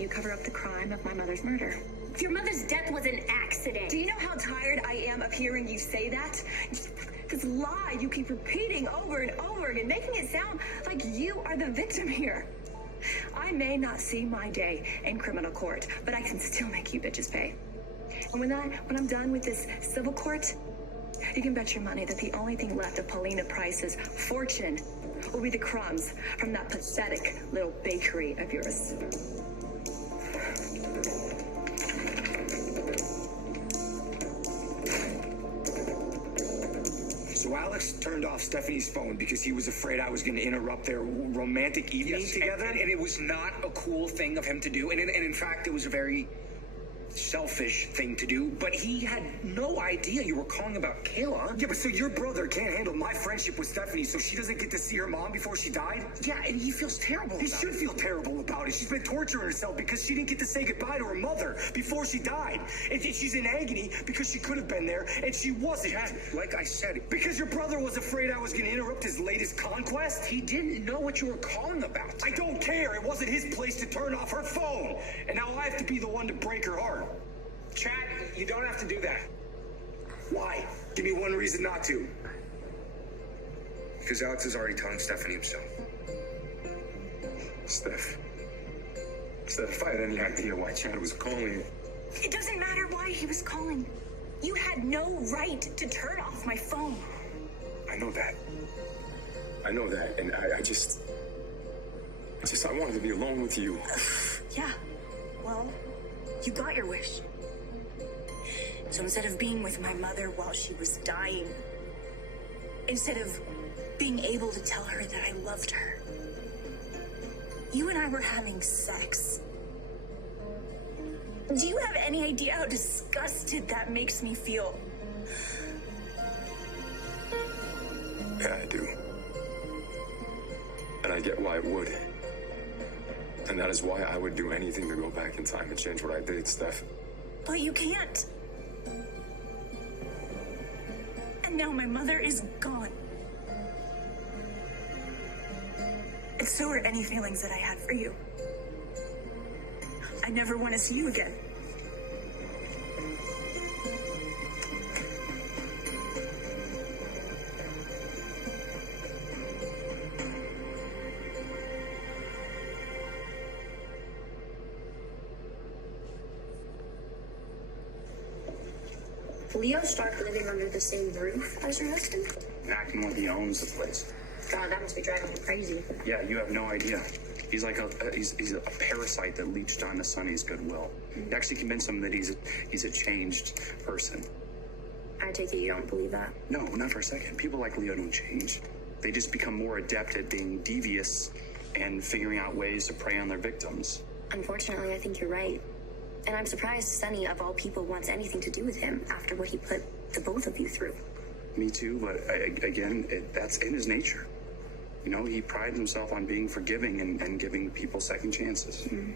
you cover up the crime of my mother's murder. Your mother's death was an accident. Do you know how tired I am of hearing you say that? This lie you keep repeating over and over again, making it sound like you are the victim here. I may not see my day in criminal court, but I can still make you bitches pay. And when I'm done with this civil court, you can bet your money that the only thing left of Paulina Price's fortune will be the crumbs from that pathetic little bakery of yours. So Alex turned off Stephanie's phone because he was afraid I was going to interrupt their romantic evening together? And it was not a cool thing of him to do. And in fact, it was a very selfish thing to do, but he had no idea you were calling about Kayla. Yeah, but so your brother can't handle my friendship with Stephanie, so she doesn't get to see her mom before she died? Yeah, and he feels terrible He about should it. feel terrible about it. She's been torturing herself because she didn't get to say goodbye to her mother before she died. And she's in agony because she could have been there, and she wasn't. Chad, like I said, Because your brother was afraid I was going to interrupt his latest conquest? he didn't know what you were calling about. I don't care. It wasn't his place to turn off her phone. And now I have to be the one to break her heart. Chad, you don't have to do that. Why? Give me one reason not to. Because Alex is already telling Stephanie himself. Steph, if I had any idea why Chad was calling you. It doesn't matter why he was calling. You had no right to turn off my phone. I know that, and I just I wanted to be alone with you. Yeah, well, you got your wish. So instead of being with my mother while she was dying, instead of being able to tell her that I loved her, you and I were having sex. Do you have any idea how disgusted that makes me feel? Yeah, I do. And I get why it would. And that is why I would do anything to go back in time and change what I did, Steph. But you can't. And now my mother is gone. And so are any feelings that I had for you. I never want to see you again. Leo Stark living under the same roof as your husband? Acting like he owns the place. God, that must be driving him crazy. Yeah, you have no idea. He's like he's a parasite that leached onto Sonny's goodwill. He actually convinced him that he's a changed person. I take it you don't believe that. No, not for a second. People like Leo don't change. They just become more adept at being devious and figuring out ways to prey on their victims. Unfortunately, I think you're right. And I'm surprised Sonny, of all people, wants anything to do with him after what he put the both of you through. Me too, but again, that's in his nature. You know, he prides himself on being forgiving and giving people second chances. Mm-hmm.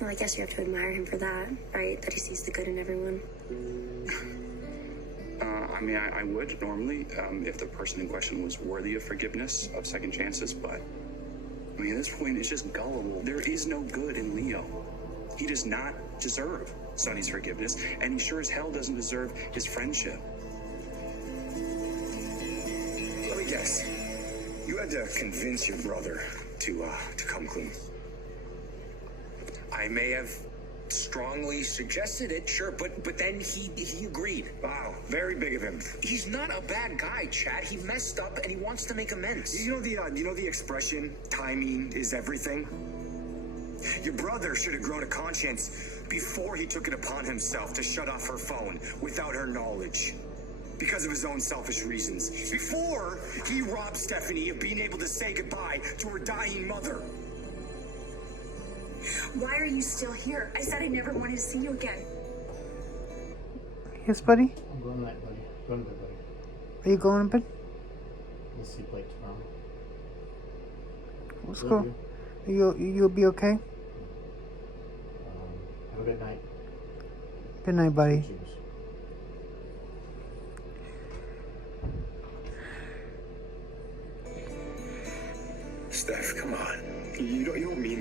Well, I guess you have to admire him for that, right? That he sees the good in everyone. I mean, I would normally, if the person in question was worthy of forgiveness, of second chances, but I mean, at this point, it's just gullible. There is no good in Leo. He does not deserve Sonny's forgiveness, and he sure as hell doesn't deserve his friendship. Let me guess. You had to convince your brother to come clean. I may have strongly suggested it, sure, but then he agreed. Wow, very big of him. He's not a bad guy, Chad. He messed up and he wants to make amends. You know the expression, timing is everything? Your brother should have grown a conscience before he took it upon himself to shut off her phone without her knowledge. Because of his own selfish reasons. Before he robbed Stephanie of being able to say goodbye to her dying mother. Why are you still here? I said I never wanted to see you again. Yes, buddy? I'm going to night, buddy. Going to bed, buddy. Are you going to bed? We'll sleep late tomorrow. Let's Love go. you. You'll be okay? Have a good night. Good night, buddy. Cheers. Steph, come on. You don't mean